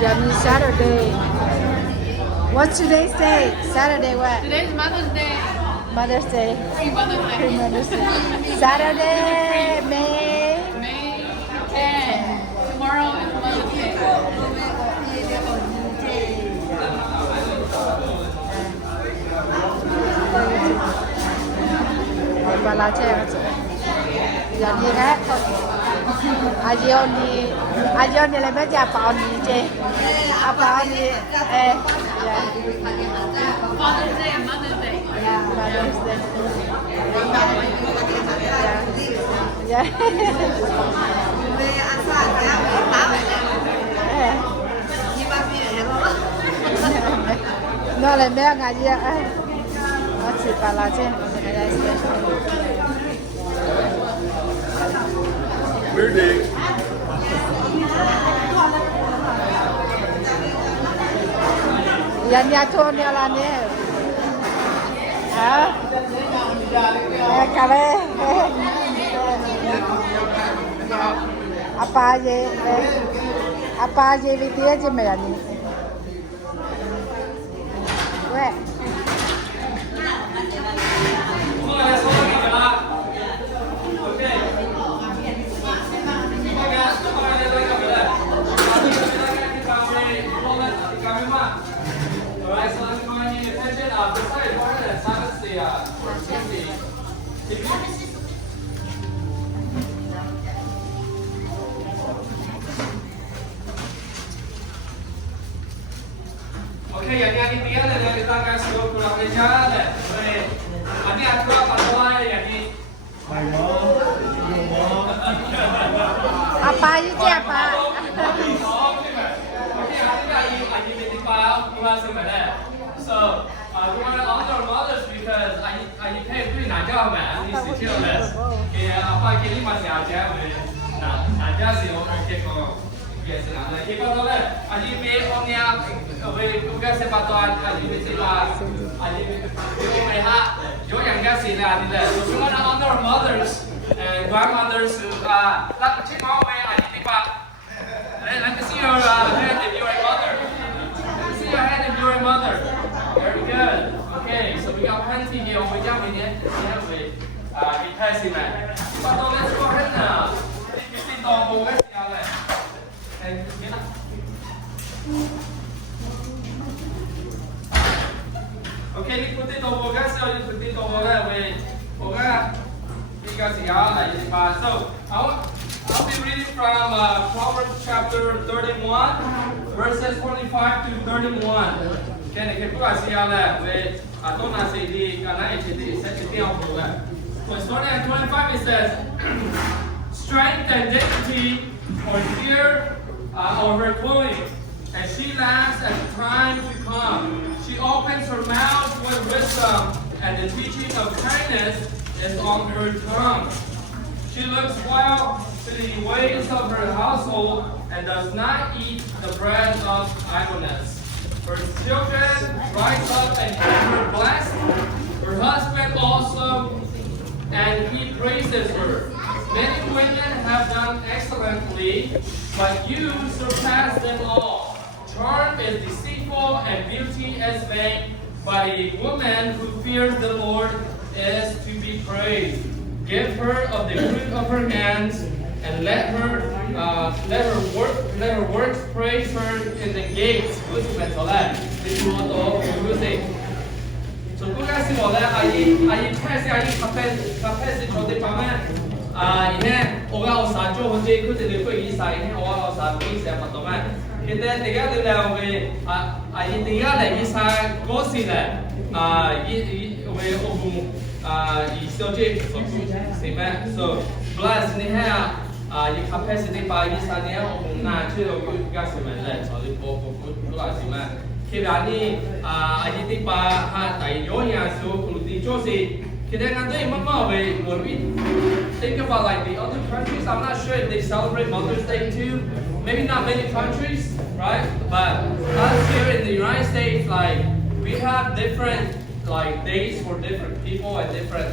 Yani Saturday. What's today's day? Saturday what? Today is Mother's Day. Mother's Day. Pre-Mother's Day. Mother's Day. Saturday, May. May and tomorrow is Mother's Day. Bala chance. Yani cái Ayon là mấy gia bảo ni chứ. Bảo ni yeah. Father's Day and Mother's Day. Yeah, Mother's Day. Yeah. Nó là mấy ngày gì á? Nó chỉ bà là chứ. Weird. Yan thôn nhà là nè. Hả? Cà phê. Apa je video je mày ni. Quê. Okay, yang ini dia lah kita akan suruh pulang kerja lah. Boleh. Ini aku akan bawa yang ini. Apa je apa? So, we want to honor our mothers because I pay pretty nice job, man. These details. Okay, apa kini masih aja, aja sih orang keko. Biasa lah. Kita tahu lah, aji me orangnya, juga sepatuan aji me sila, aji me mereka, jo yang gak sih lah, tidak. So we want to honor our mothers and grandmothers who, lah kecil mau aji tiba. Let me see your hand if you're a mother. Let me see your hand if you're a mother. Very good. Okay, so we got plenty here. We got with it. We pass him man. But let's go ahead now. You see the whole way down there. And get up. Okay, you put it over guys. So you put it over there. Okay. You guys see how like this. So I'll be reading from Proverbs chapter 31, verses 25 to 31. Okay, này các bạn xem là về tôi là gì thì cái này thì sẽ chỉ tiêu của là. So starting at 25 it says, strength and dignity or fear of her clothing, and she laughs at the time to come. She opens her mouth with wisdom, and the teaching of kindness is on her tongue. She looks well to the ways of her household and does not eat the bread of idleness. Her children rise up and keep her blessed. Her husband also, and he praises her. Many women have done excellently, but you surpass them all. Charm is deceitful and beauty is vain, but a woman who fears the Lord is to be praised. Give her of the fruit of her hands, and let her works praise her in the gates. Good mental that. This is what all music. So good guys, what that I press capacity for the command. Ini orang usah jo je ikut dia kau isa ini orang usah bisa betul kan? Kita tiga tu dah we tiga dah isa kosi dah. We obung iso je sebab so plus ni ha you capacity pa isa ni obung na tu aku gas sebenarnya soalnya plus sebab kita ni ti pa ha tai yo yang so kulti jo si kita ngantai mama we when we think about like the other countries, I'm not sure if they celebrate Mother's Day too. Maybe not many countries, right? But us here in the United States, like we have different like days for different people and different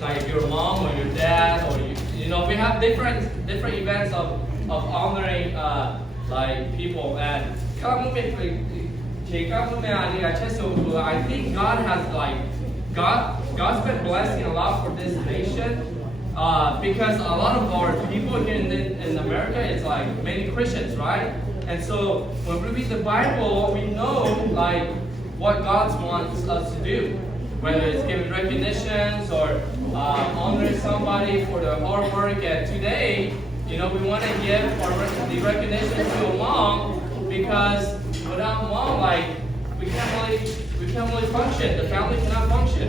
like your mom or your dad or you know we have different events of honoring like people and I think God has like God's been blessing a lot for this nation because a lot of our people here in America is like many Christians, right? And so when we read the Bible, we know like what God wants us to do, whether it's giving recognitions or honoring somebody for the hard work. And today, we want to give the recognition to a mom because without mom, like we can't really function. The family cannot function.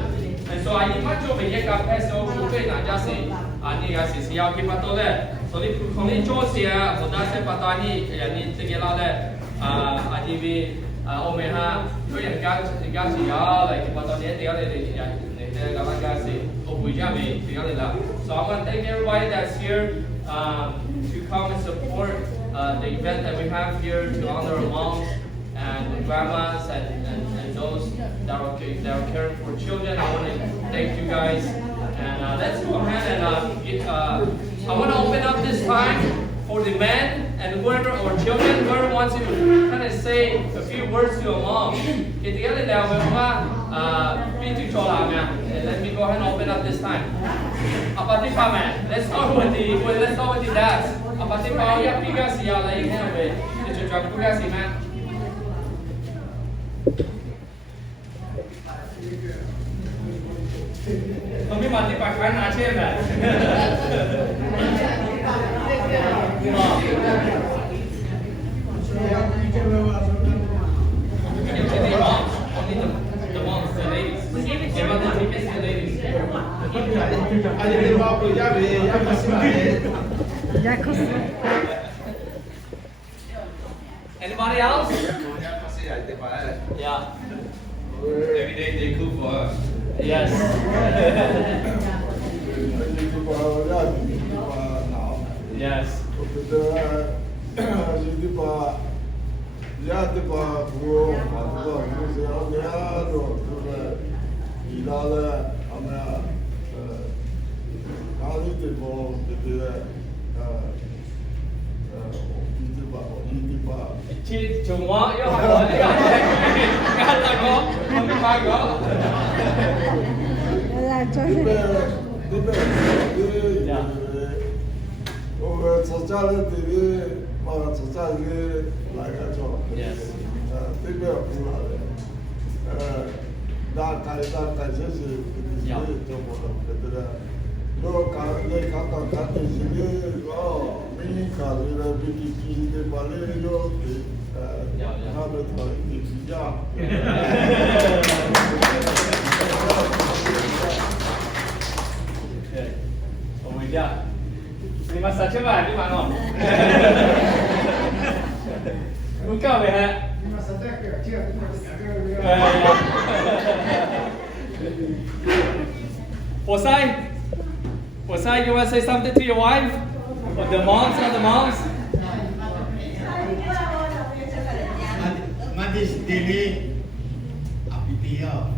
And so I need my job. I got passed over to me. I just say, I need to see how people do that. So the only choice here, so that's it. But I need to get out there. I need to. Omeha, có những cái gì đó là chúng ta để các bạn cái gì ủng hộ cho mình thì cái là so I want to thank everybody that's here to come and support the event that we have here to honor our moms and grandmas and those that are caring for children. I want to thank you guys and let's go ahead and I want to open up this time for the men and whoever or children, whoever wants to kind of say a few words to a mom. Get together now, let me go ahead and open up this time. Let's start with the dads. Anybody else? Yeah. Every day they cook for us. Yes. Yes. Chị chúng nó yêu hỏi nói cái là có không biết bao có là cho Terima kasih Pak, di mana? Buka ya. Posai, you want to say something to your wife? Or the moms? Madis daily apitio.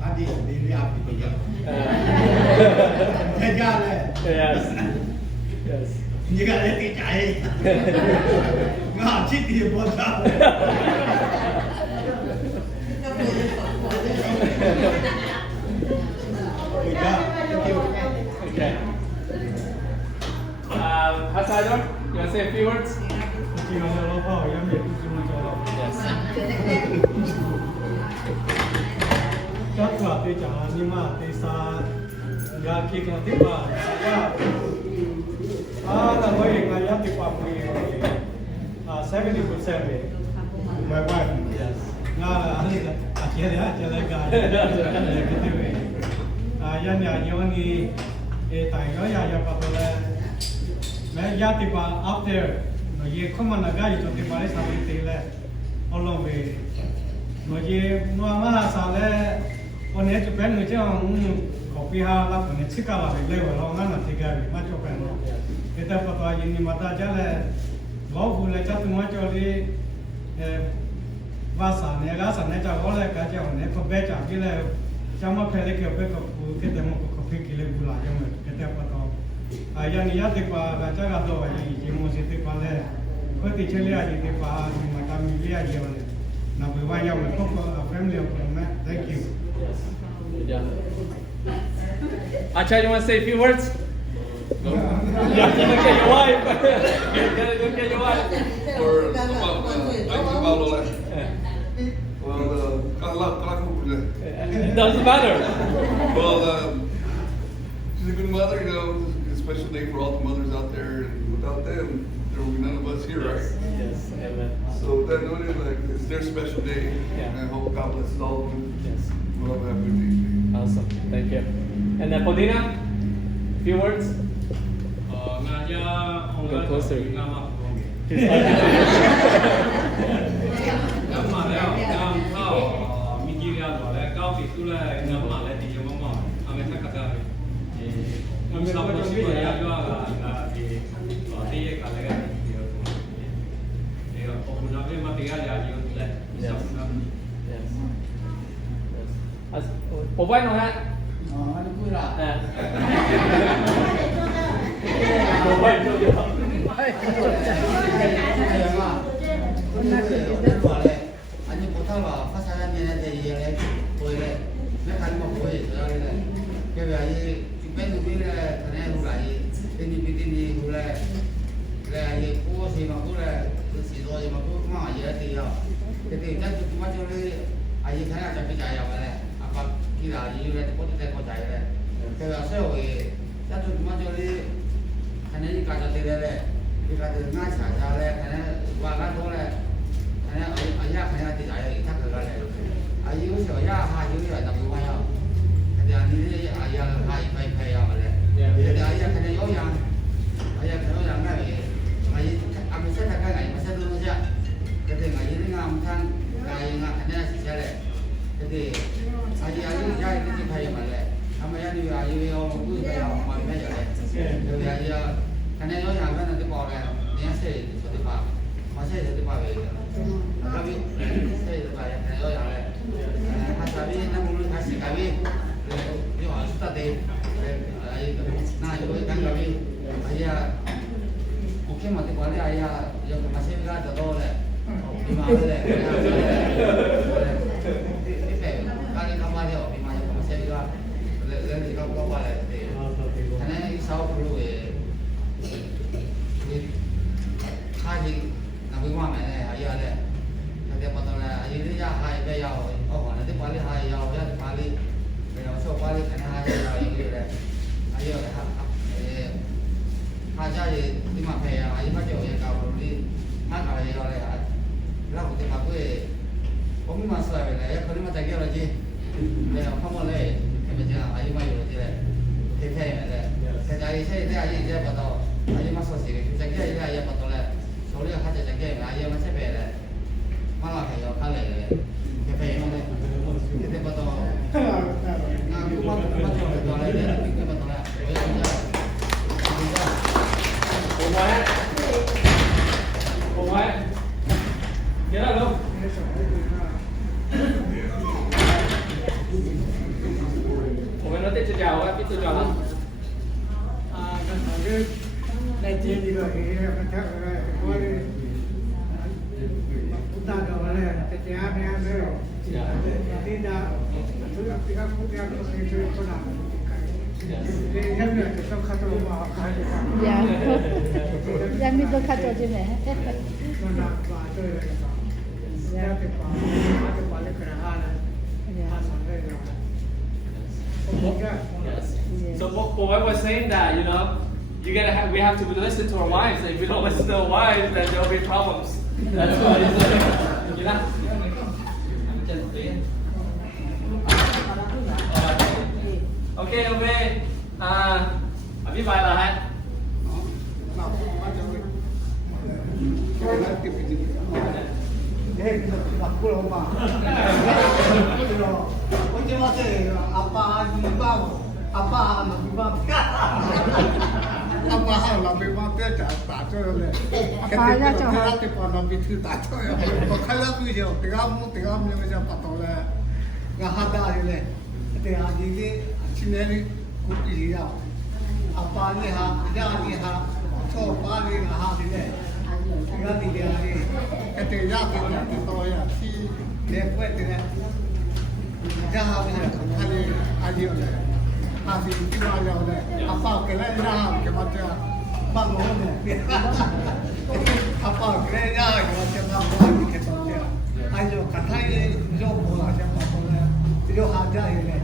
Yes. You got to think I. No, cheat you both up. Okay. Hasador, you want to say a few words? Yes. My wife. Yes. Up there, ye come on a guy to the Paris along way. No ye no amasa on it to pen with copy up on a chica level long and take much of pen. Get up a in Mata Jale, Bob will let up much of the Vasa, Negas, and Neta, all like a job, Neco Becha, Gila, Chama Pelic, who get them copy Kilibula, get up at all. Ayani Yatipa, Gatagado, Jimusiti Pale, Kau teacher lihat je dia faham macam lihat je mana. Nak berwajib yang kau family of them. Thank you. Yes. Good job. Acha, you want to say a few words? No. Yeah, look at your wife. Look at your wife. Or It doesn't matter. well, she's a good mother, you know, it's a special day for all the mothers out there, and without them, there would be none of us here, right? Yes, amen. So that noted, like, it's their special day, Yeah. and I hope God blesses all of them. Yes. We'll all have a good day. Awesome. Thank you. And then Paulina, a few words? Go closer. He's Ủa quay nó ha? Nó vui rồi. Ủa quay cho được. 아니 못하고 파사장님에 대해 보이래. 내가 뭐 보여줘야 돼. 그게 아니 주변 우리를 전에 우리 되니 비디니 우리 그래 아니 꼬시 막 그래 그 시도지 막 그만 아니야 돼요. 근데 일단 좀 저리 아니 그냥 잡히 자야 말해. 아빠 기다 이래 꼬지 대 꼬자 이래. 그래서 세우기 자도 좀 저리 하나님 가자 되래. 그러니까 나 자자래 하나 와가 돌래. 아니야 그냥 디자인 이렇게 그거래. 아 이거 야 이거 나 뭐야. 근데 아니 아야 하이 파이파이야 말래. 근데 아야 그냥 요양 아야 그냥 요양 나게. 아이 아무 생각 안 해. 무슨 노자. 근데 아이는 아무튼 아이가 그냥 시절에. 근데 아이 야 이렇게 파이 말래. 아마야 니 아이요 뭐 그래요. 뭐 해야래. 근데 아이야 그냥 요양 하는 데 봐래. 내가 세 저기 봐. 마셔야 될 때 봐야 돼. 가비 세 봐야 돼. 요양래. 하사비 나무를 다시 가비 이거 아스타 돼. 아이 나 이거 가비 아이야 오케이 맞대 관리 아이야 이거 마셔가 더더래. 비마래. 이때 가리 가마려 비마야 마셔가 레레 이거 거 봐야 돼. 하나 이 사업 부르에 하지 나비 와면 아이야 돼. 근데 보통 아이야 하이 배야 어머니 빨리 하이야 야 빨리 그냥 저 빨리 그냥 하이야 이게 아이야 하자리 이만 배야 아이 맞죠 얘가 우리 하나야 래 라고 때 바꾸에 엄마 써야 돼 그러면 되게 그러지 내가 한번 해 그러면 제가 아이 많이 그러지 대패에 제가 이제 아이 이제 봐도 아이 맞서지 제가 이제 아이 봐도 소리 하자 제가 아이 맞세 배래 마라 해요 갈래 대패에 뭐래 그때 봐도 나 그만 그래 그때 봐도 Ủa quay. Get out luôn. Ủa nó tiếp chào á, tiếp chào lắm. Đây chơi đi rồi, cái chắc là coi đi. Chúng ta đâu là cái chế áp này rồi. Đi ra, chúng ta đi các quốc gia có thể chơi con nào. Để nhắc nhở cho xong khát rồi mà khai được. Dạ. Dạ mình tôi khát rồi chứ mẹ. Con nào và chơi rồi. Dạ cái quả lấy cái hàng này. Hàng sáng đây rồi. Yes. So Boy was saying that, you know, we have to listen to our wives. If we don't listen to our wives, then there will be problems. That's what he's saying. You know? Okay, okay. Biết bài là hay. Tiga tiga hari. Ketiga tiga itu ya si lepas itu jahat punya kali aja oleh. Masih itu aja oleh. Apa kelai jahat kemana bangun ni. Apa kelai jahat kemana bangun kita dia. Ayo katai jo bola siapa bola. Jo haja ini.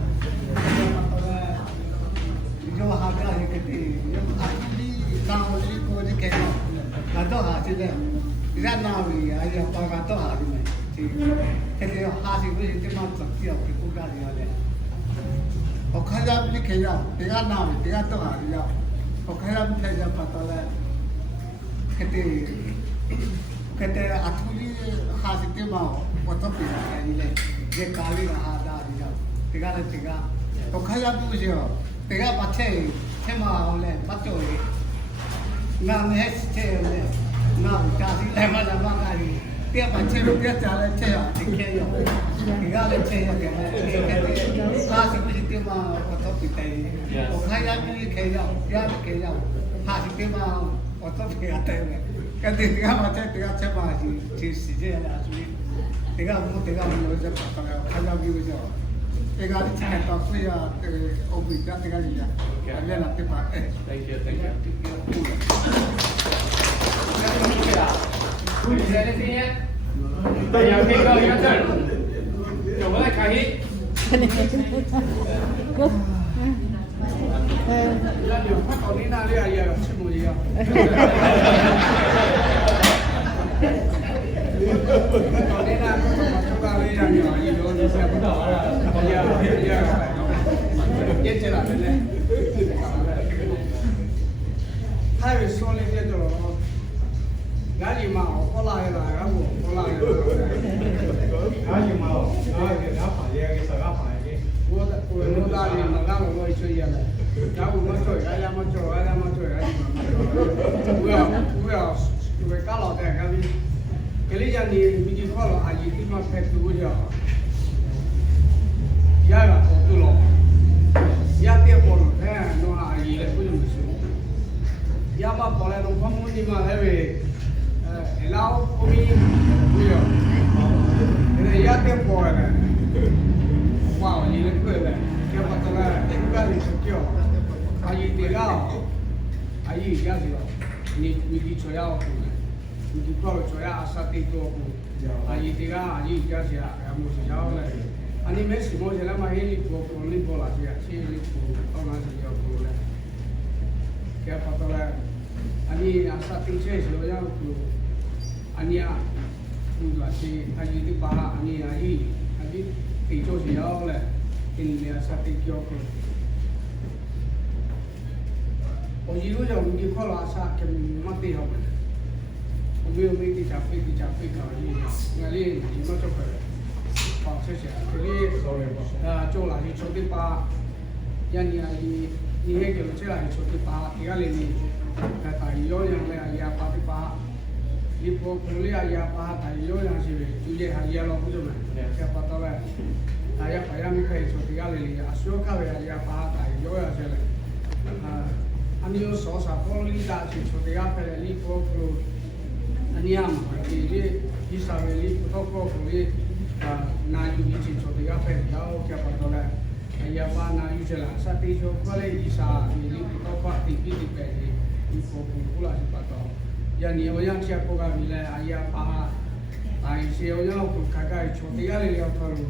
Jo haja ini kita. Jo asli tahu ni kau ni kena. Kata hasil ni. Tidak nabi ayo kata hasil ni. Jadi hasil itu cuma setiap kita dia le. Okaya ni kaya. Tidak nabi tidak tahu hasil. Okaya ni kaya kata le. Kita atuli hasil tu mau potluck ni le. Dia kali ada dia. Tiga. Okaya tu je. Tiga macam cuma le macam ni. Nam ni cewek le. Nam jadi lama kali. Dia macam dia jalan cewek dikira. Tiga le cewek kena. Hasil tu mau potluck ni. Okaya ni kaya. Dia kaya. Hasil tu mau potluck ni ada. Kandi tiga macam tiga cuma si sijil lah asli. Tiga mu je potluck. Okaya ni je. Tiga ni cakap tak suya obik tiga ni je. Ada nanti pak. Thank you. Is there anything yet? Yeah, okay, go, your turn. Coba lah kahit. Radio, kau ni nak dia ya, semua dia. Kau ni nak macam kau ni yang ni, itu ni siapa tahu lah. Ya. Dia jelas ni. Hai, soalnya dia tu. Gaji mau, pola yang aku, pola yang. Gaji mau, apa dia kisah apa ini? Gua tadi makan gua itu ya lah. Kau macam, ada macam. Gua kalau dah kami, kali jadi biji kalau aji tu mah pet tu je. Ya lah, tu loh. Ya dia pun, no aji le pun mesti. Ya mah pola tu kamu ni mah lewe. Lahu kami, dia. Ini ya dia pun. Wow, ini lekuk lah. Dia patut lah. Dia bukan disokyo. Ayi tiga, ayi dia sih. Ini mungkin coya aku. Mungkin kalau coya asal itu aku. Ayi tiga, ayi dia sih. Kamu sejauh lah. Ani mesti mau jalan mahir ni pola sih. Sih orang sejauh aku lah. Dia patut lah. Ani asal itu sejauh aku. Ani tu sih. Ayi itu bah. Ani itu sejauh lah. Ini asal itu aku. Ojiru jauh mungkin kalau asal mati apa? Umi dicapai kalau ni ngali cuma coba. Pasal jadi jual lagi coba pak. Yang ni kalau jual lagi coba pak. Tiga lagi. Tayo yang le ayah pak pak. Lipo kulit ayah pak tayo yang sih. Tujuh ayah lo punya mana? Siapa tahu lah. Ayah payah mikir coba tiga lagi. Asal kau ayah pak tayo yang sih. Ani sosa polita si sotia peli popro aniam ini bisa beli toko beli na yuji si sotia peli jauh ke patola ayah mana yujela sati jo kole bisa beli toko tipi peli di popro pula si patol yani orang siapa kau bila ayah paha ai si orang kakak sotia le yang perlu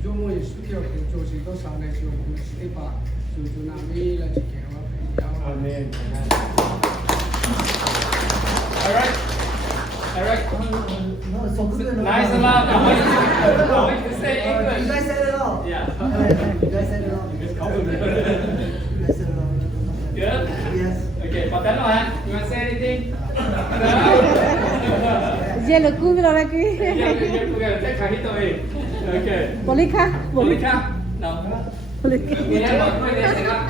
jomo istiyo ke josi to sane si oku siapa sujuna mi la jike Amen. Alright. Nice and loud. I want you to say English. You guys said it all. Yeah. You guys said it all. It's You guys said it all. good. Yes. Okay, Patelo, you want to say anything? Dia le cú rồi đây kia. You're take kahito eh. Okay. Polika. Polika? No. Polika. Ini apa? Kau ini sekarang.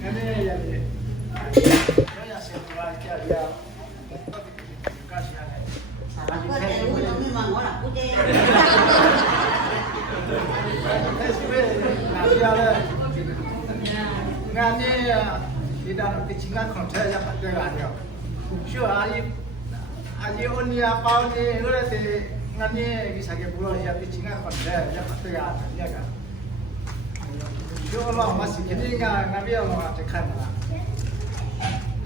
Ini ya. Saya siapa aja ya. Kasih ada. Aku ada yang memang orang putih. Ngani tidak kecingkan konser yang ada. Sure, 아직 언니야 빠오니 그래서 나니 기사게 불어 야 비치가 건데 야 박대가 내가 요로 마시 기니가 나비야 뭐 잠깐만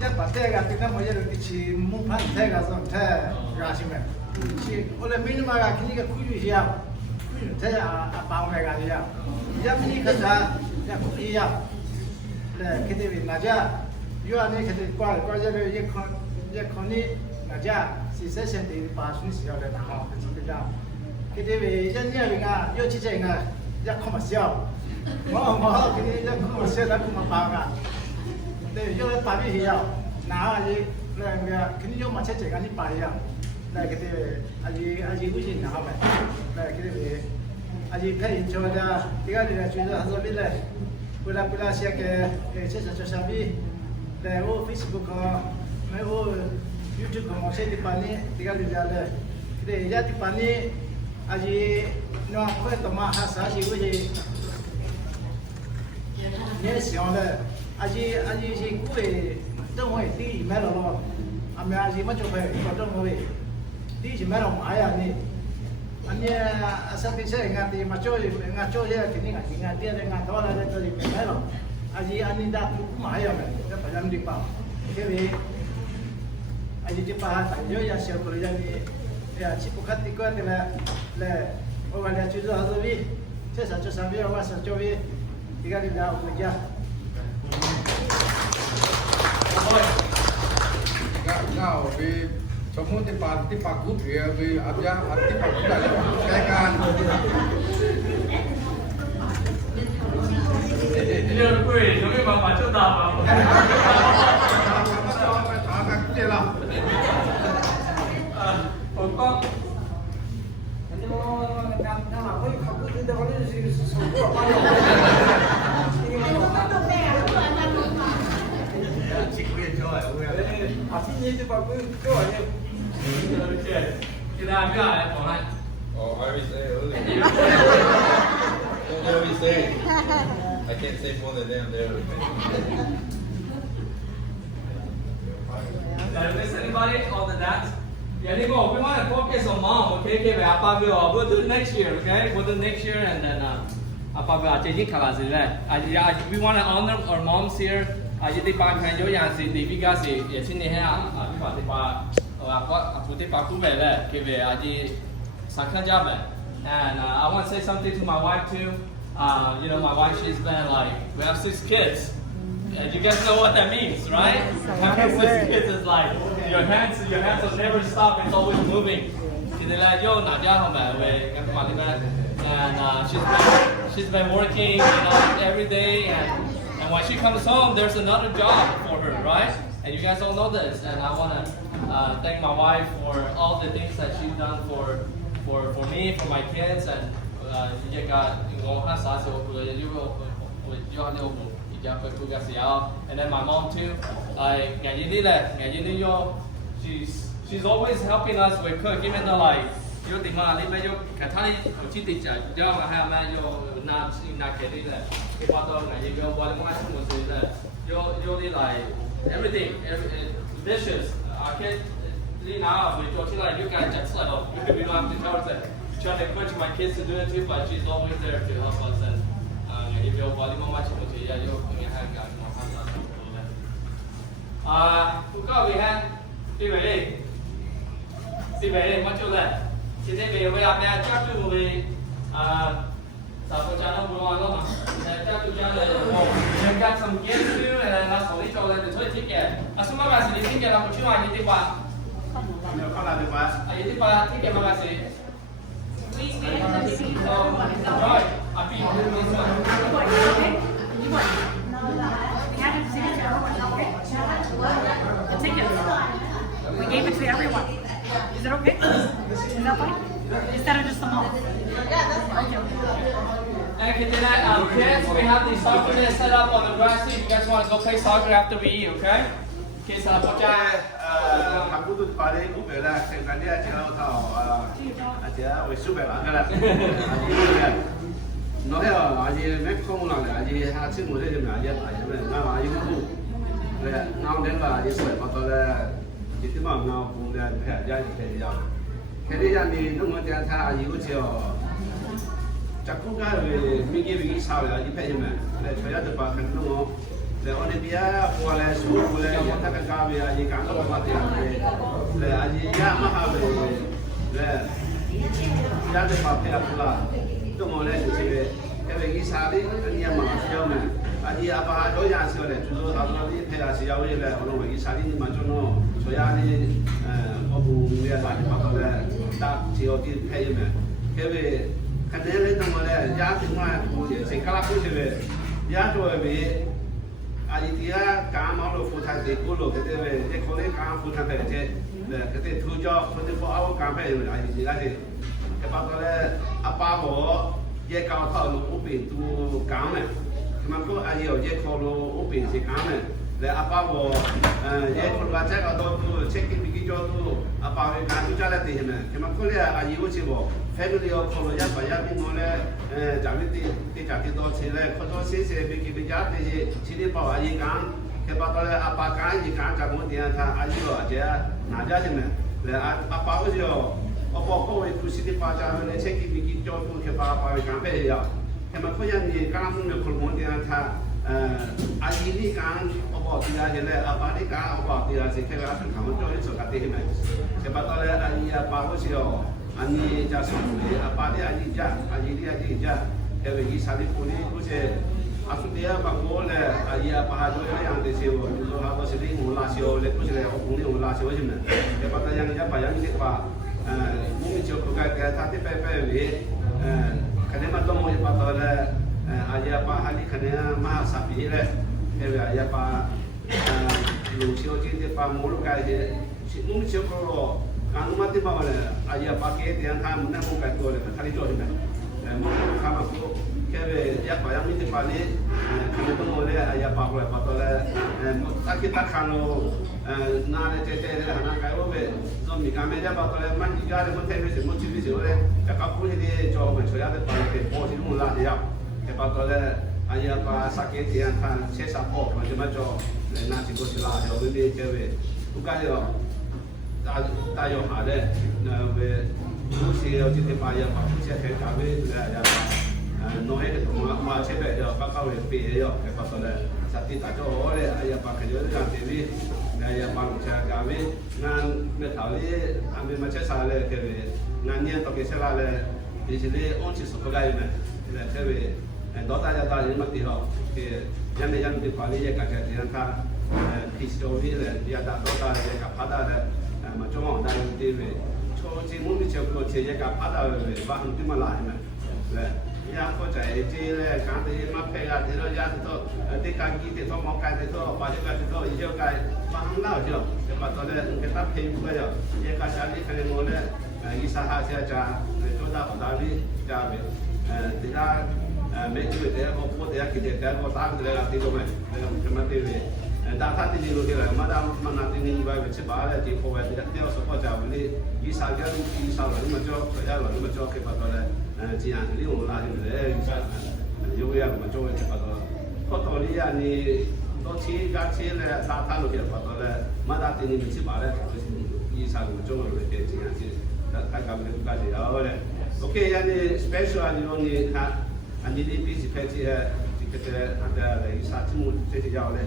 야 박대가 그냥 뭐 예를 비치 문판 대가서 대 가시면 지 원래 민마가 기니가 구유시야 구유 대야 빠오메가 아니야 야 비니가 야 구이야 네 그때 나자 요 안에 그때 과제를 예 컨이 나자 시세션들이 봐주는 시절에 나와 그죠? 그때 연예인가 요 지제가 야 커머시어 뭐 그게 야 커머시어다 그만 봐가 근데 요 밥이야 나아지 내가 그니 요 맞춰 제가 니 봐야 나 그때 아직 무슨 나가면 나 그때 아직 폐인 저자 네가 내가 주저 하서 빌래 불라 시작해 제사 저사비 내가 페이스북 내가 YouTube ko saya di pani tiga di jalan. Kita jadi di pani aji no aku itu mahasa sih gue ni siang le aji sih gue tengok di mana lo. Ame aji macam apa? Kau tengok di mana maya ni. Ani asal saya ngati macam ya kini ngati dia dengan tahu ada tu di mana. Aji ani dah maya kan. Kita dalam di pau. Jadi aji cepat aja ya siap kerja ni ya cipukat itu adalah le orang yang cuci hasilnya saya satu sambil awak satu bi tiga di dalam kerja. Now we semua di pagut ya we aja di pagut ada kan. Ini orang kuih, tapi bapak cuta apa? potluck. Oh, I already said it earlier. Don't already say it. I can't say more than them there. Did I miss anybody? All the dads? Yeah, Nico, we want to focus on mom, okay? Okay, we'll do it next year, okay? We'll do it next year and then we want to honor our moms here. And I want to say something to my wife too. You know, my wife, she's been like, we have 6 kids. And you guys know what that means, right? Having 6 kids is like, your hands will never stop, it's always moving. And she's been working, you know, every day, and when she comes home, there's another job for her, right? And you guys all know this, and I want to thank my wife for all the things that she's done for me, for my kids, and and then my mom too. She's always helping us with cook, even though like everything, dishes. We don't have to tell her that. Trying to encourage my kids to do it too, but she's always there to help us. And we had much of that. Today we are at chapter we got some gifts too, and that's all each other to ticket. As soon as you think about what you want, you think about ticket. The tickets. We gave it to everyone. Is it okay? Is that fine? Instead of just the mom? And tonight, kids, we have the soccer net set up on the grass. If you guys want to go play soccer after we eat, okay? Kids, ဒီတမငါပုံနဲ့ဖက်ရိုက်တယ်ရောက်ခေဒီရနေတော့မတရားထားအယူချောจักกุกาเลยมีเกี่ยวกับสาวเลยที่เพจมันเลยช่วยจะปากกันน้องเลยอันนี้เบียร์พอเลยสู้เลยยังถ้าเป็นกาเบียร์ยังการก็มาเตียงเลยอันนี้ยามาหาเลยเลยยาจะปากเพลย์ละตัวมันเลยช่วยแค่เป็นสาวนี่อันนี้มาเที่ยวมันอันนี้อาภาโดยยาสิเลยจุดตอนนี้เพลย์สิเอาเลยอันนั้นเป็นสาวนี่มาจนน้องช่วยอันนี้อบุเบียร์หลายปากเลยตาเที่ยวที่เพจมันแค่เป็นคะแนนเลยต้องมาเลยยาถึงมาพูดสิ่งกล้าพูดเลยยาตัวเองอาทิตย์การมาเราฟูทันเด็กกูเราก็ได้เด็กคนนี้การฟูทันไปเจ๊เนี่ยก็ได้ทุกจอบคนที่พอเอาการไปอยู่อาทิตย์ละทีแต่พอตอนแรกอาป้าบอกแยกเขาเข้าลูกอุปนตัวการเนี่ยมันก็อาทิตย์แยกเขาลูกอุปนสิการเนี่ยแล้วอาป้าบอกแยกคนว่าเช็คเอาตัวเช็คกินไปกี่จอตัวอาป้าเป็นการรู้จักได้ที่เนี่ยมันก็เลยอาทิตย์ว่าชิบอกfamily of Korea bayar ni mole jadi ti jadi to chile khoto se biki bijat ni chile pa ayi kan ke patale apa kan ni kan ka mo dia tha ayi lo aja naja jene le apa o jo opo ko we kusiti pa ja ne cheki biki jo tu ke pa kan pe ya ke ma khoya ni kan mo me khol mo dia tha ayi ni kan opo dia jene apa ni kan opo dia se ke ga san ka mo jo ni so ka te me ke patale ayi apa o jo Ani jasa puli apa dia ani jah, ani dia ani jah. Kalau ini sari puli, kuce aku dia bangun le, ani apa hajo yang desiu, itu apa sering mula siu, le kuce le opung ni mula siu je mana. Lepas tu yang apa yang ni apa, mungkin cukup kaya tadi pepe ni, kerana macam mau apa tu le, ani apa hari kerana mah sapi le, kalau ani apa lu siu je apa mulu kaya je, mungkin cukup anu mati bawa le, aja pakai tiang tham mana mau kat tu le, kali tu je mana. Mau kam aku, kebe ya bayang miti pali, kami tu mau le aja pakai apa tu le, tak kita kanu nare tete le, anak kaya we, zombie kami je apa tu le, mana jika le mau tembus, mau cipis le, ya kapur ni jauh macam ada pakai pos itu mula dia, apa tu le aja apa sakit tiang tham, sesa pok macam nasi gosila, jauh ni kebe, bukan je. Tayo ada, we usi yang kita bayar, usi kita kawin, ya, noe itu mak cepet ya, kakak we pi ya, lepas tu le, sati tajo oleh, ayah pakai jual dengan TV, ayah bangsa kawin, ngan metali, ambil macam sale kebe, ngannya toke sale, di sini onci sekolah ini, kebe, dota ya tadi mati ho, ke, yang di Bali ya kakek dia kan, history le, dia tak dota ya kapada le. Macam orang dah nanti we, kalau cium ni cakap cie kat pada we, bahan tu malah ni, le, ya kau cai cie le, kan tu mak payah tu ya tu, dekat kita tu mau kai tu, baju kai tu, hijau kai, bahan lah je, lepas tu le, kita pay juga je, ya kat sini kan yang mana, isaha saja, tu dah pada ni, jadi, tidak, macam tu dia, kau dia kita dia kau tahu dia nanti tu macam macam tu we. Data ini dulu dia, mana ini juga bercepat lah, di bawah dia dia support jauh ni, isa lalu macam, saya lalu macam ke pasal jian ini orang lain ni, juga yang macam cepat lah. Kau ni ni, tu cie le, data lu dia pasal mana ini bercepat lah, isa macam orang ke jian sih, tak kami buka dia awal. Okay, yang special ni ni bisi peci kita ada isa cuma jadi jauh le.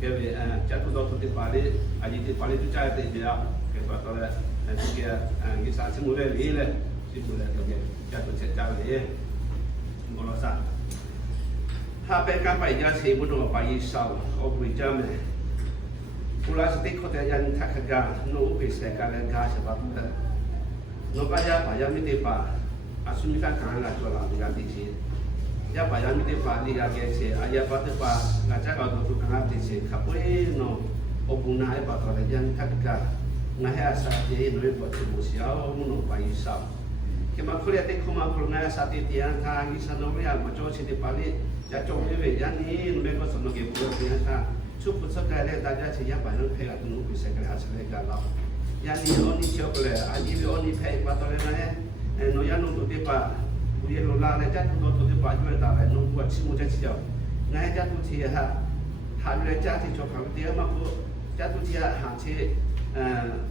Kebe jatuh doktor di Bali, aja di Bali tu cahaya dia, kebe kalau jika kita semula ni le, semula tu ke jatuh cahaya dia, kalau sah. Apa yang kami jadi sebut nama bayi sah, obu jam ni. Pulau setik kota yang tak kerja, no bisa kalian kah sebab tu. No kaya bayar mesti pak, asumkan kangen jual dengan tinggi. Ya bayar mesti Bali agak sih, ayah batu pak, ngajak kau tu kangen tinggi. Kapui no, obuna ayah batu yang tak kerja, ngahaya saat ini no buat semuanya, no bayi sah. Kemak kuliah tu kumak ngahaya saat ini yang kah kisah no yang macam sini Bali, ya coba yang ni no mereka semua kebuat yang kah. Cukup sekali daja sih ya bayar payah tu no bisa kerja sekali kalau. Yang ni oni coklat, aji oni payah batu lena no yang no tu pak. Dia lola le jatuh tu baju dah le nung buat semua jadi jatuh jatuh dia ha le jatuh coklat dia mak jatuh dia hang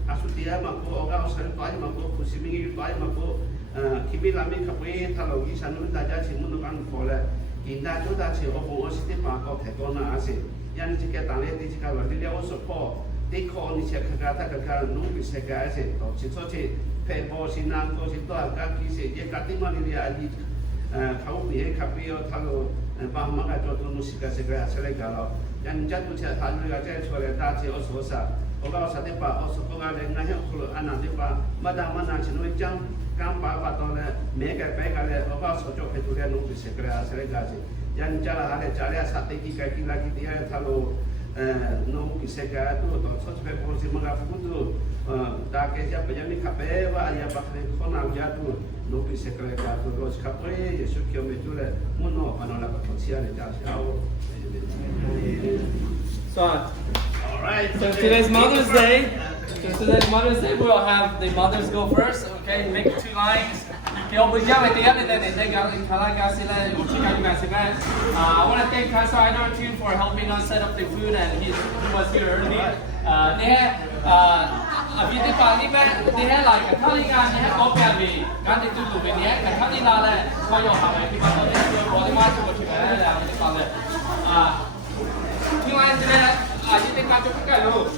asutia mako oga osan pai mako kusimingi pai mako kimi lami kape talogi sanu daja cimun kan pole kinda tu da ci opo osite pa ko te kona ase yan jika tale di jika lo dia oso po de ko ni se kata kata nu bi se ga ase to ci so ci pe bo sinan ko ci to ka ki se je ka ti ma ni dia ali kau bi kape o talo ba ma ga to musika se ga se le ga lo yan jatu ci talo ga je chole da ci oso sa oga sa de pa oso ko ga le na he ko ana de pa madama na ci no jam kam pa pa to le me ka pe ka le oga so cho pe tu le no se crea se le ga se yan jala ale jale sa te ki ka ki la ki dia thalo no ki se ga tu to so pe po si ma ga fu tu da ke ja pe mi ka pe wa ya pa le ko na ya tu no ki se crea ga tu ros ka pe ye su ki o me tu le mo no pa no la pa sia le ja sia o So, alright, so today's Mother's Day. We'll have the mothers go first, okay? Make 2 lines. I want to thank Pastor Aidartun for helping us set up the food, and he was here early. If you think about it, they had like a cutting and they had open the gun to do the neck, and cutting out that for your hammer. People are going to watch what you had. 2 lines there. I think I took a look.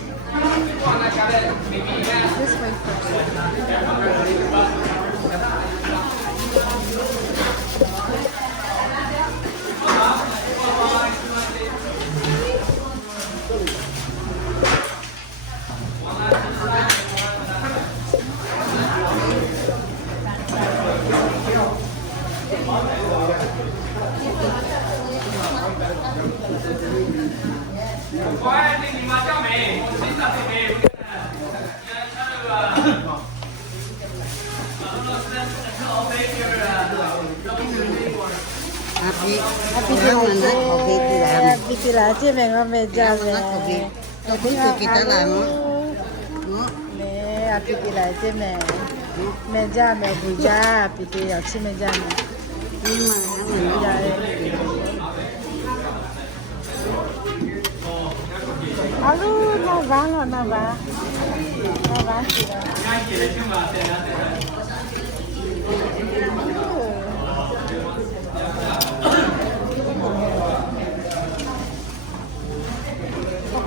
This way Happy là chứ mình mà mẹ cha về tôi cũng chưa kịp trả lời nữa mẹ happy là chứ mẹ cha mẹ vui cha happy là chứ mẹ cha mẹ nhưng mà mình alo nó ván rồi nó ván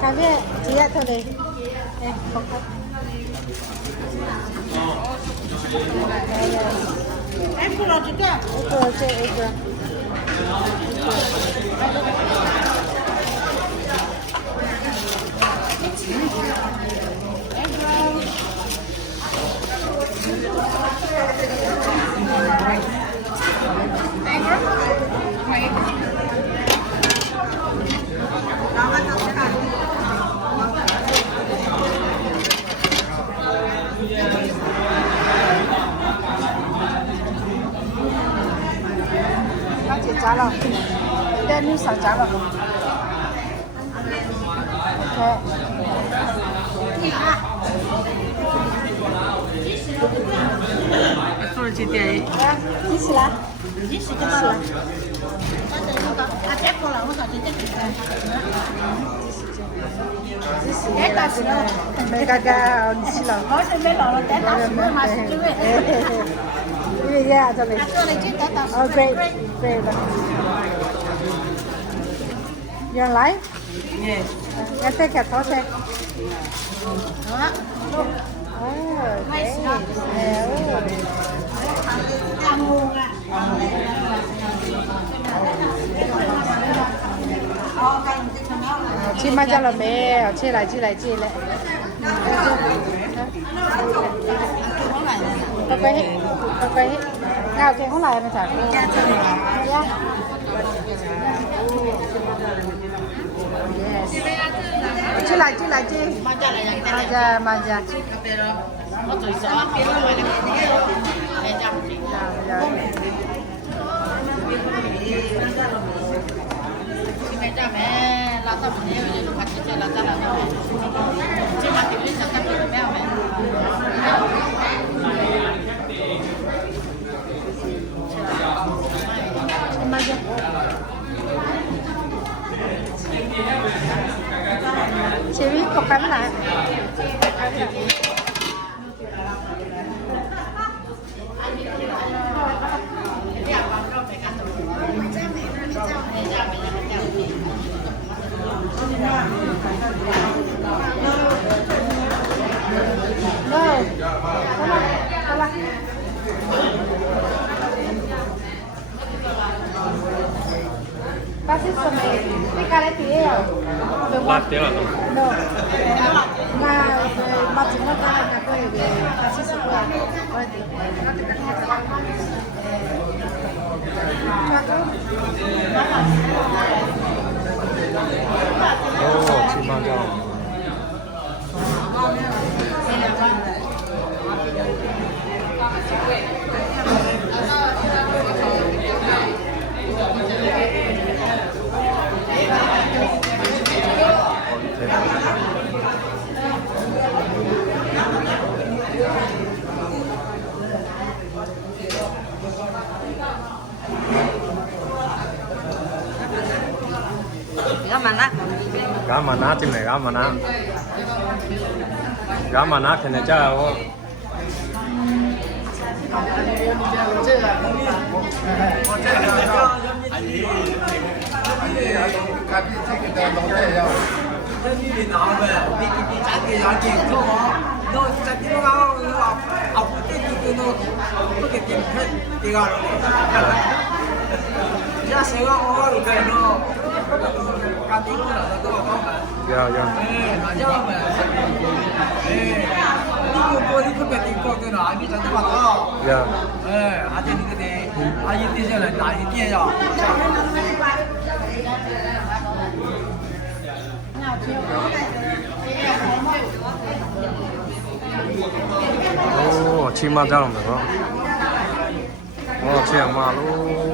cà phê chị ạ thôi đi em cứ lo chuyện đó chị trả rồi tên như sao trả rồi ok tôi chỉ để đi xí lá ép cô là nó phải chết mấy cái đi xí lá nói xem mấy lò té tao xuống mà xuống chứ yeah thôi đi oh great you like yes em take cái tháo xe đó okay ăn luôn à chị mà cho là mẹ chị lại có cái ngao cái không lại mà chả chị lại mà nó tùy gió phía ngoài này để chăm chị mẹ cha mẹ là sao mình yêu được phát triển là sao là mẹ chỉ mà tiểu linh sao cắt được mẹ mẹ chị biết cọc cái lại 吧。Pasti sama ini kali dia. Lát tiếng là đâu? No. Mà chỉ nó ta là cái gì pasti semua. Ồ, chim mang rau. Cá mà ná trên này cá mà ná. Cá mà ná thì này chắc là 오, chim mang rau nữa. Ồ, chè mà luôn.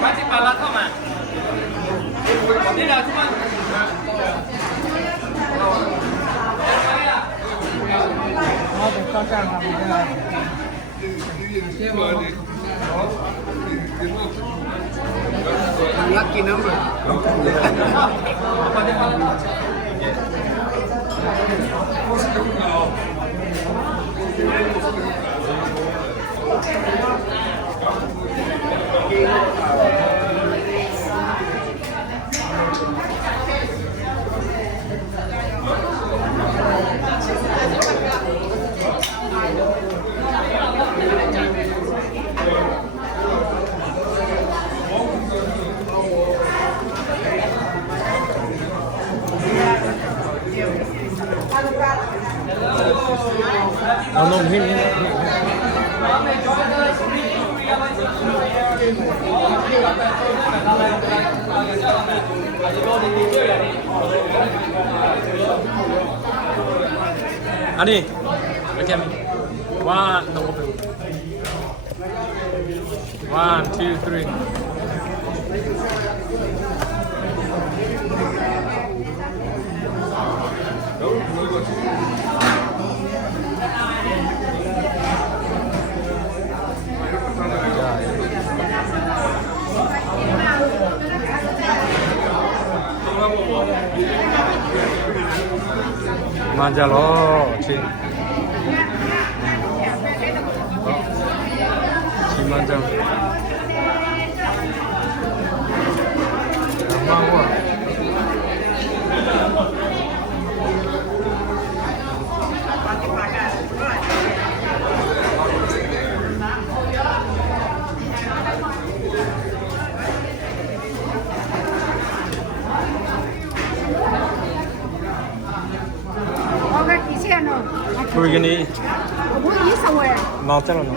Masih palak sama. Ini dah cuma. Lucky number. Nông hít. Ăn đi. Với em. One, no open. 1, 2, 3. Mangialo, ci mangiamo. Mamma. We're gonna eat. Mau chắc là nó.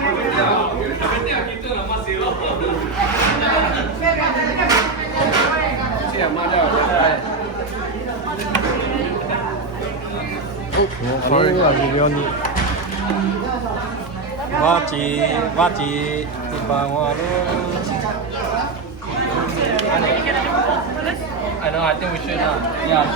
Sorry, biryani. 와지 디방와로. I know. I think we should. Yeah.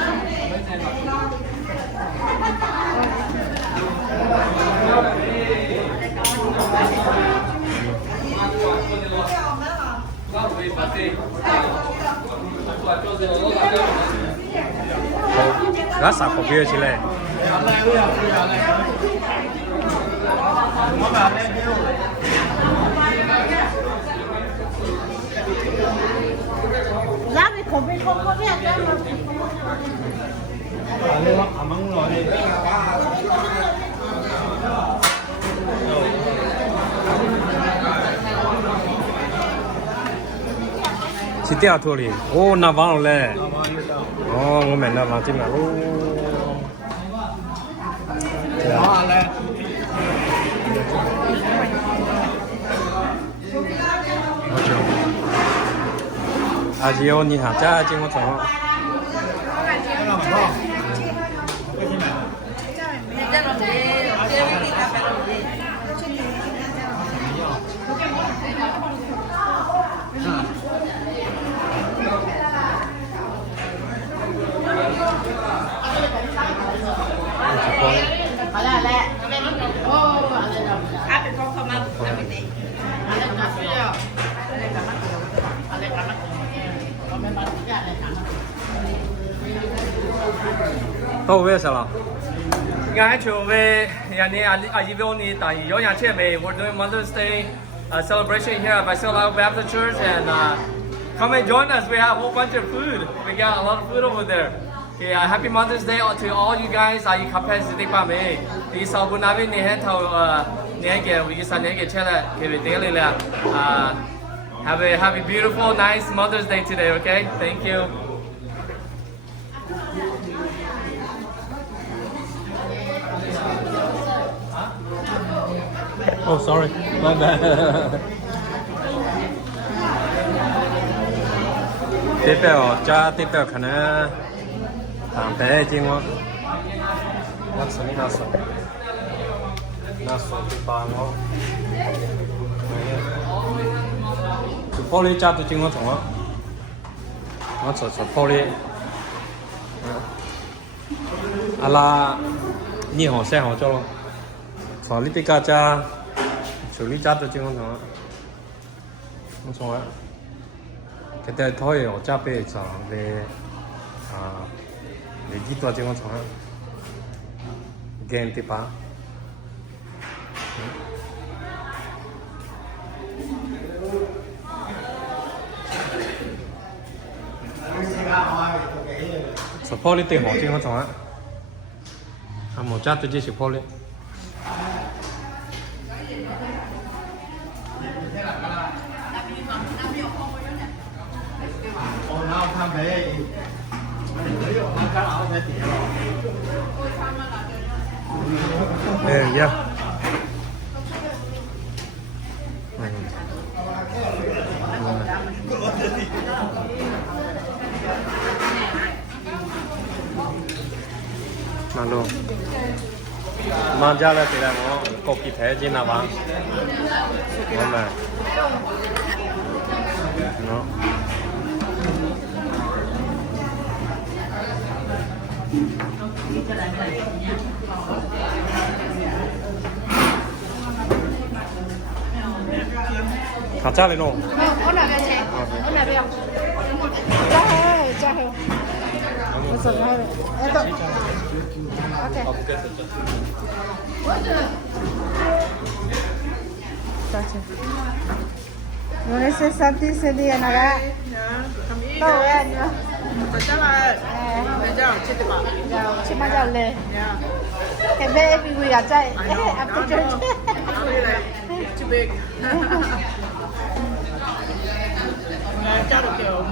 Rất sạc của bia chứ lệ. Giá thì không biết không có biết chứ mà. Mắng rồi đi. Chỉ tiêu thôi đi. Ô, nạp vào rồi. Ô, mình nạp vào chứ mà. Ô. Đó là à chị ơi, nhìn hả cha chứ không chọn. Đâu về sao? Ngày chủ về, nhà này ở Yvonne tại có nhà trẻ về. We're doing Mother's Day celebration here at Lahu Baptist Church, and come and join us. We have a whole bunch of food. We got a lot of food over there. Yeah, happy Mother's Day to all you guys. I capacity pa me. Đi sau buổi nay mình hết thầu nhé cái we can nhé cái chơi là cái việc đấy là have a beautiful, nice Mother's Day today. Okay, thank you. Oh, sorry. My bad. Tiếp theo cha tiếp theo khả năng thằng bé chứ không? Nó sợ bị bắn không? Tụi poly cha tụi chứ không thằng nó sợ poly. À là nhiều họ xe họ cho luôn. Xử lý tất cha xử lý cha tụi chứ không thằng không xong á. Cái đấy thôi ở cha bé cho về về gì tụi chứ không xong á. Game tiếp á. Support tiền họ chứ không xong á. Một cha tụi chỉ support đi. nào tham về ăn cá áo cái tiền yeah. Malo. Manja là thì là nó có kỳ thế gì nào bạn? Ngon này. Nó. 가짜 레노. 어느 배치? 어느 배? 짜해. 무슨 해? 에도. 오케이. 짜치. 너네 세상티 세디야 나가. 또 왜? Chắc bây giờ chị tự bảo chị mang ra lên cái bé bị quỳ ở chạy ăn tôi chơi chị big cho được kiểu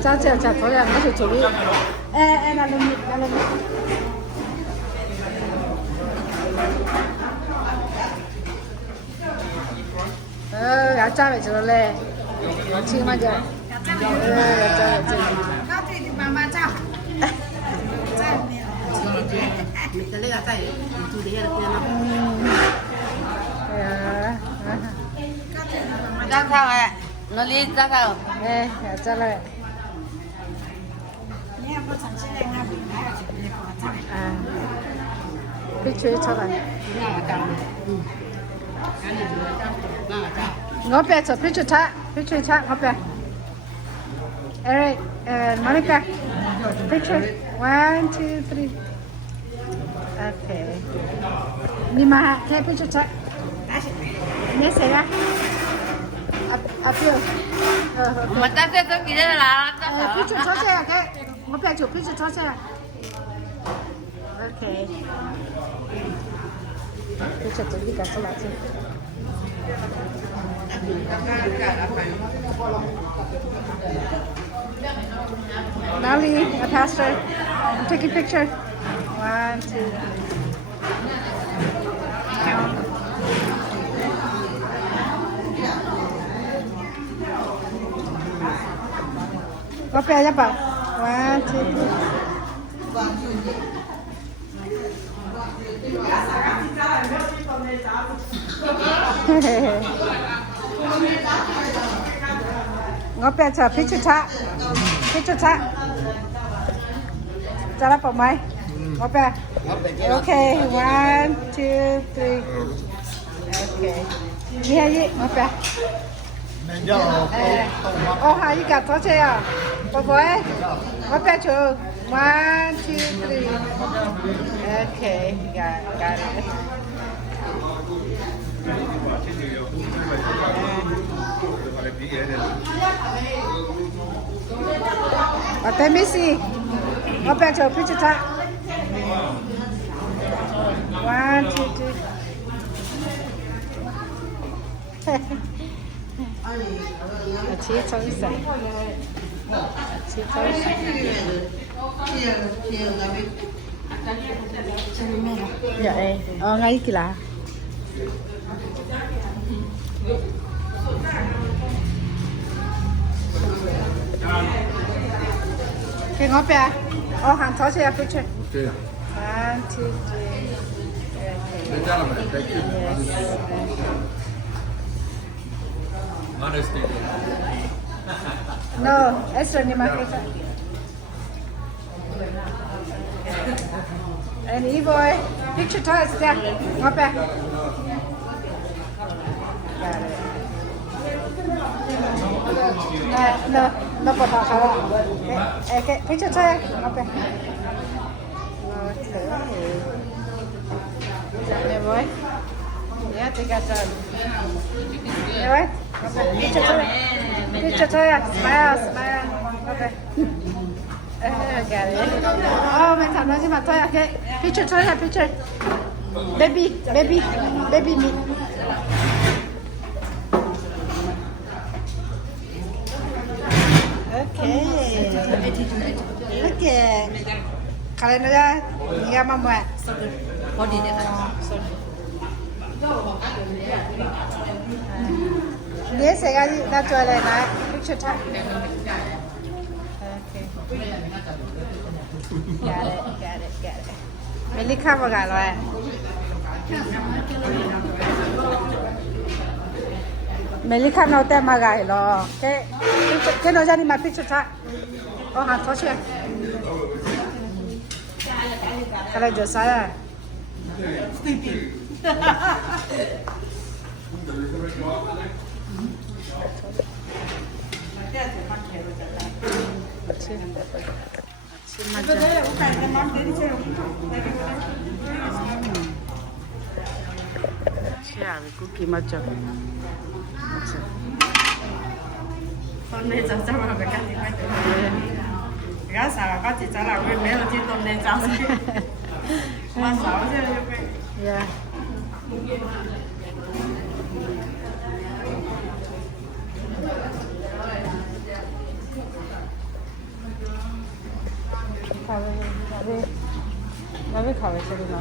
자, 저기 안 가서 저기, 에, 나는. 炸呗，就是嘞，亲嘛就，炸呗，他对你妈妈炸，炸面。这里个在做这些的店嘛。炸汤哎，那里炸汤。哎，炸嘞。你也不尝试那个饼干，你不炸。必须出来。那个炸，那个炸。我别做必须炸，我别。Alright, Monica, picture. 1, 2, 3. Okay. 你妈开 picture 炸。你谁呀？Up here. 我大家都记得啦，大家。picture 出先嘅，我別做 picture 出先。Okay. picture 做呢個出嚟先。Nali, a pastor. I'm taking picture. 1, 2. Có phe nhá bà. 1, 2, 3. Ngó phe chờ picture chat. Cho nó phòng máy. Ngó phe. Okay, 1, 2, 3. Okay. Đi hay gì? Ngó phe. Oh, how you got touch here? Boy, what about you? 1, 2, 3. Okay, got it. Let me see. What about your picture time? 1, 2, 3. Chị cho đi xài. Dạ em, ngay kìa là. Cái ngó bè. Hàng thó xe picture. Okay. 1, 2, 3. Thank you. Mother's Day. No, extra ni makita. And E-boy, picture toys there. Ngó bè. Got it. No potluck sao? Okay, picture toy. Ngó bè. Okay. Nè boy. Yeah, take a shot. Yeah, right? Picture toy. Smile. Okay. Got it. Oh, mình thằng nói chứ mà thôi, okay. Picture. Baby me. Okay. Okay. Kalian aja, nggak mau buat. Body deh. Dia sekali dah jual nak picture tak? Okay. Got it. Meli cover kan lo? Meli kan no tem magai lo. Ke no jadi mak picture tak? Oh, hang thos ya. Kalau jual saya. Siapa cookie macam? Hôm nay cháu cháu mà phải cắt thì phải tự nhiên. Gã sao có chị cháu là quên mấy lần trên tuần này cháu sẽ mà sáu chứ không phải. Yeah. 나왜 가위 소리 나?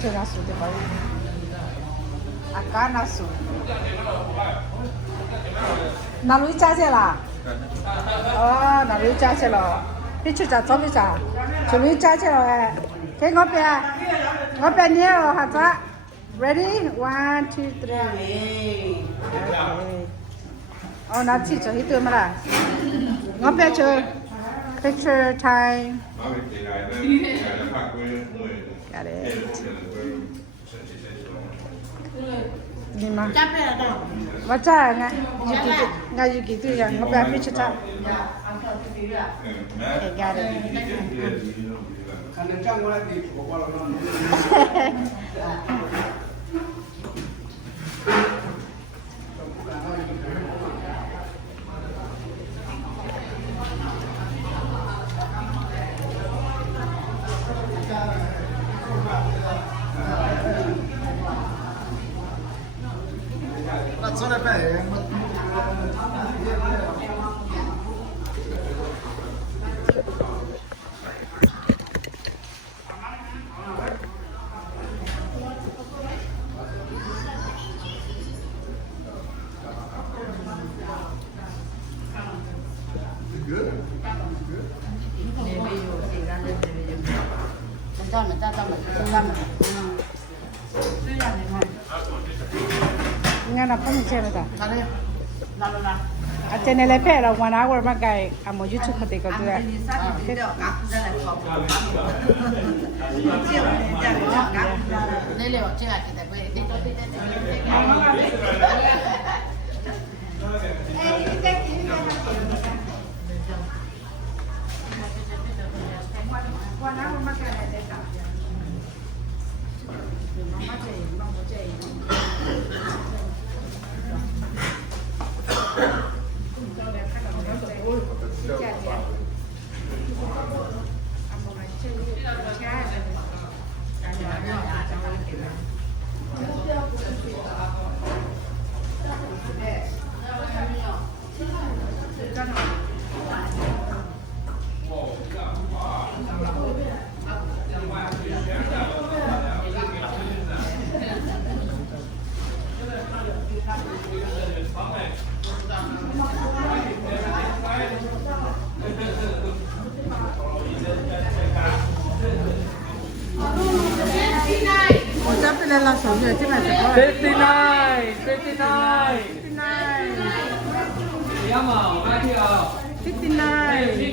picture na su de ba. Aka na su. Na lui cha che la. Na lui cha che lo. Picture cha cho bi cha. Chu lui cha che lo e. Ke ngop ya. Ngop ya ni lo ha cha. Ready? 1 2 3. Okay. Oh, na chi cho hi tu ma la. Ngop ya cho. Picture time. Got it. Đi mà. Và cha nga yuki tu yang ngapa picture time. Okay, got it. Khả năng qua thì của qua là Nga na pa niya na ta. At nila pero 1 hour magay amo YouTube pati ko dura. Nele wa chenga kita kwe. La số người chứ này phải 59. Dạ mà, bao nhiêu? 59.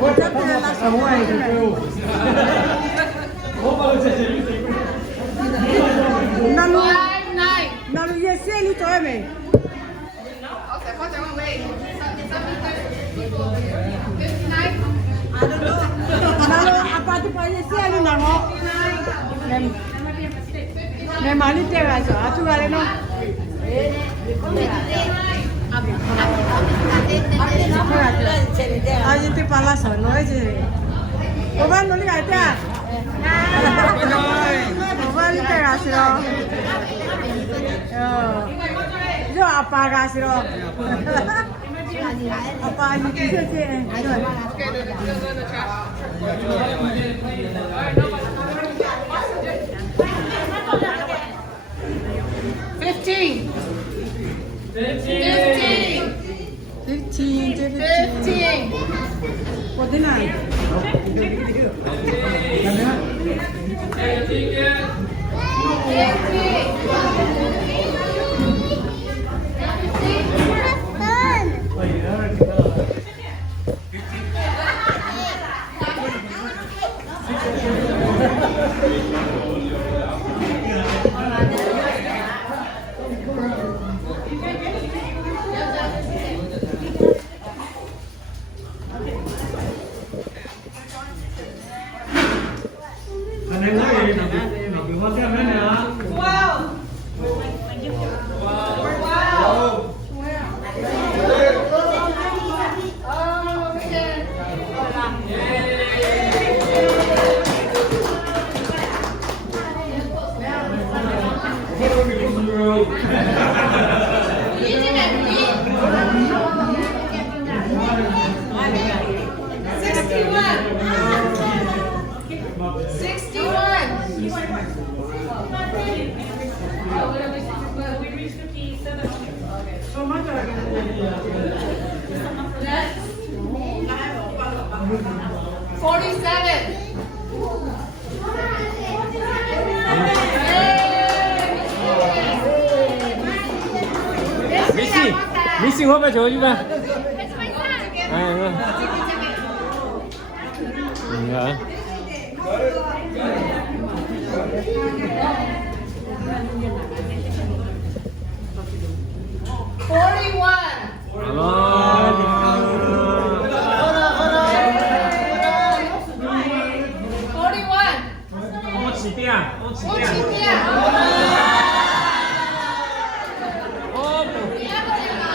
What happened last time? Nào giờ xe đi cho em ấy. Nào apa tu payah xe đi nào ngó. Nên mà đi theo là sao? Chú gái nó. Aje te pala sa no aje. O ba no ni ga te. O ba ni te ga siro. Yo apa ga siro. Apa ni ke se. 15. 15. What the night? Wow. 미싱 화면 줘주면.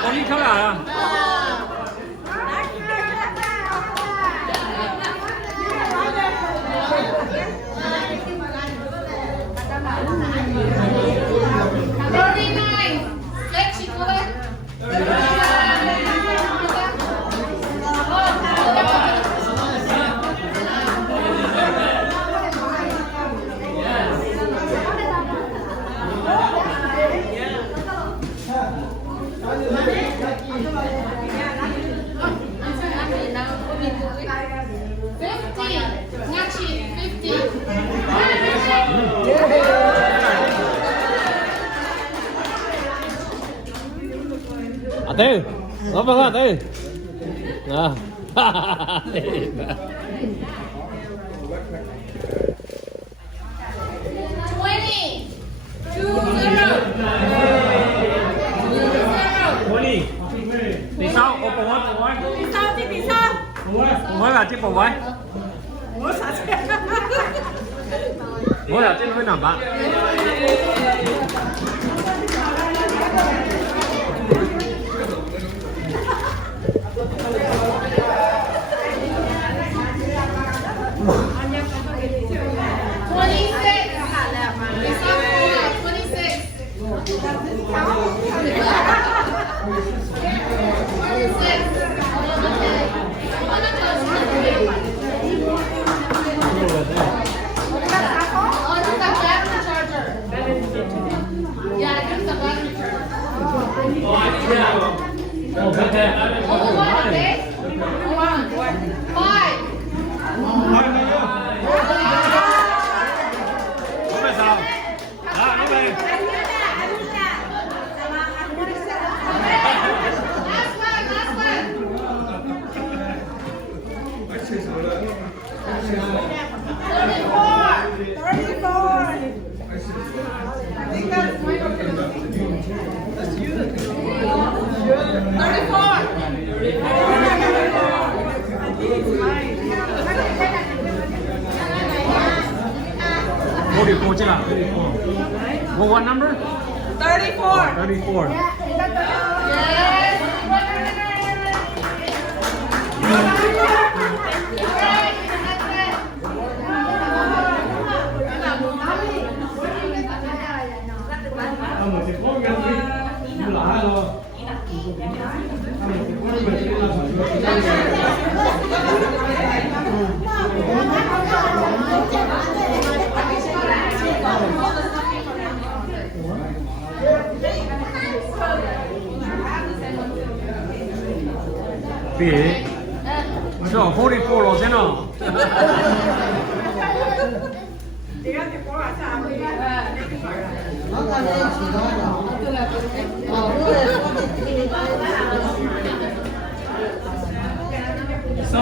어디 켜라. Tư, ngó vào Tư. À. 20. Tỷ sau, ô bổ hối. Tỷ sau. Bổ hối là chiếc bổ hối. Bổ là chiếc hối nằm bạn. What number? 34. 34. Big. So 44 rồi xem nào. So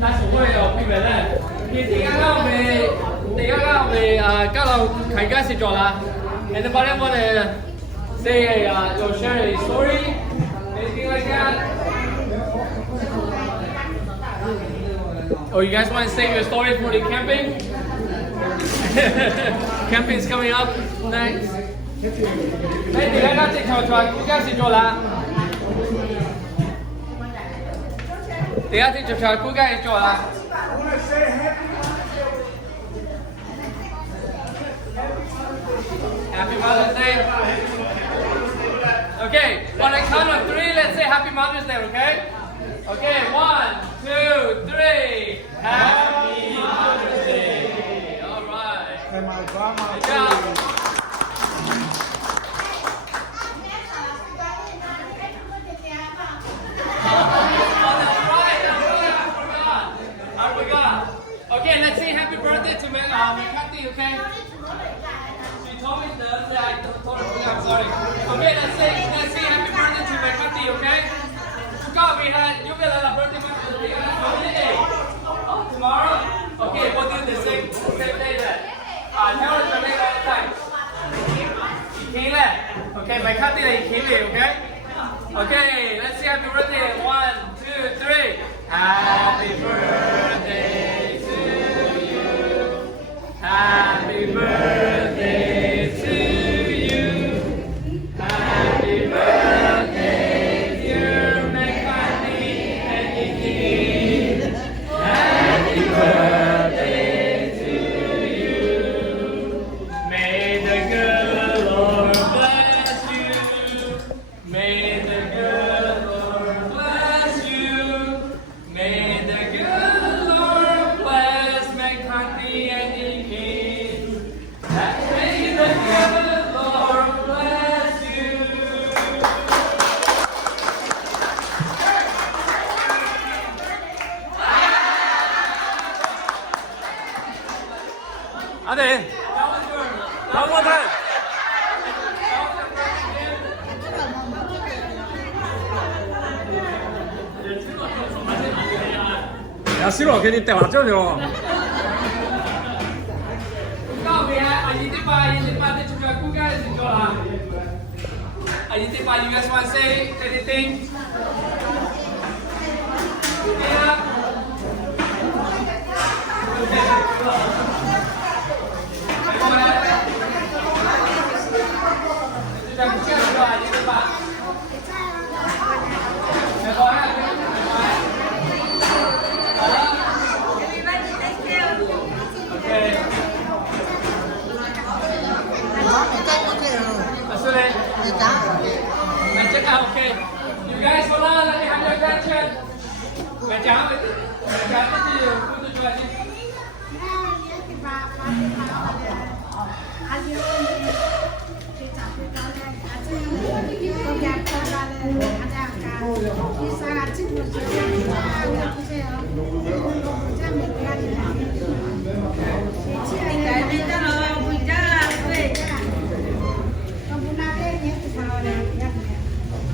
là số người ở bên này. Thì第一個về交流大家識咗啦。And then I want to say you'll share a story, anything like that. Or you guys want to save your story for the camping? Camping's coming up next. Hey,大家直頭在大家識咗啦。大家直頭在大家識咗啦。Happy Mother's Day. Okay, on the count of 3, let's say Happy Mother's Day, okay? Okay, 1, 2, 3. Happy Mother's Day. All right. Good job. McCarthy and Kimmy, okay? Okay, let's say happy birthday. 1, 2, 3. Happy birthday to you. Happy birthday to you. Happy birthday, dear McCarthy and Kimmy. Happy birthday to you. May the good Lord bless you. May the good Lord bless you. May the good Lord bless McCarthy and King. May the good Lord bless you. Ade, one more time. 야 싫어 괜히 때 맞죠 저.告别，25的这个骨干是做了。25 you guys want to say anything? Yeah. Okay. You guys hold on, let me have your attention. Mẹ cháu cái gì cũng được rồi.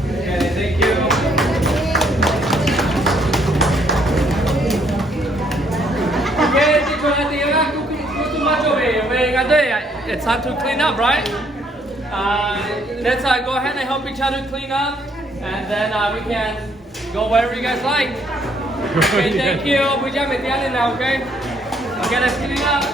Okay, thank you. Okay, too much away. It's time to clean up, right? Let's go ahead and help each other clean up, and then we can go wherever you guys like. Okay, thank you. We jump at the end now, okay? Okay, let's clean up.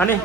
Honey.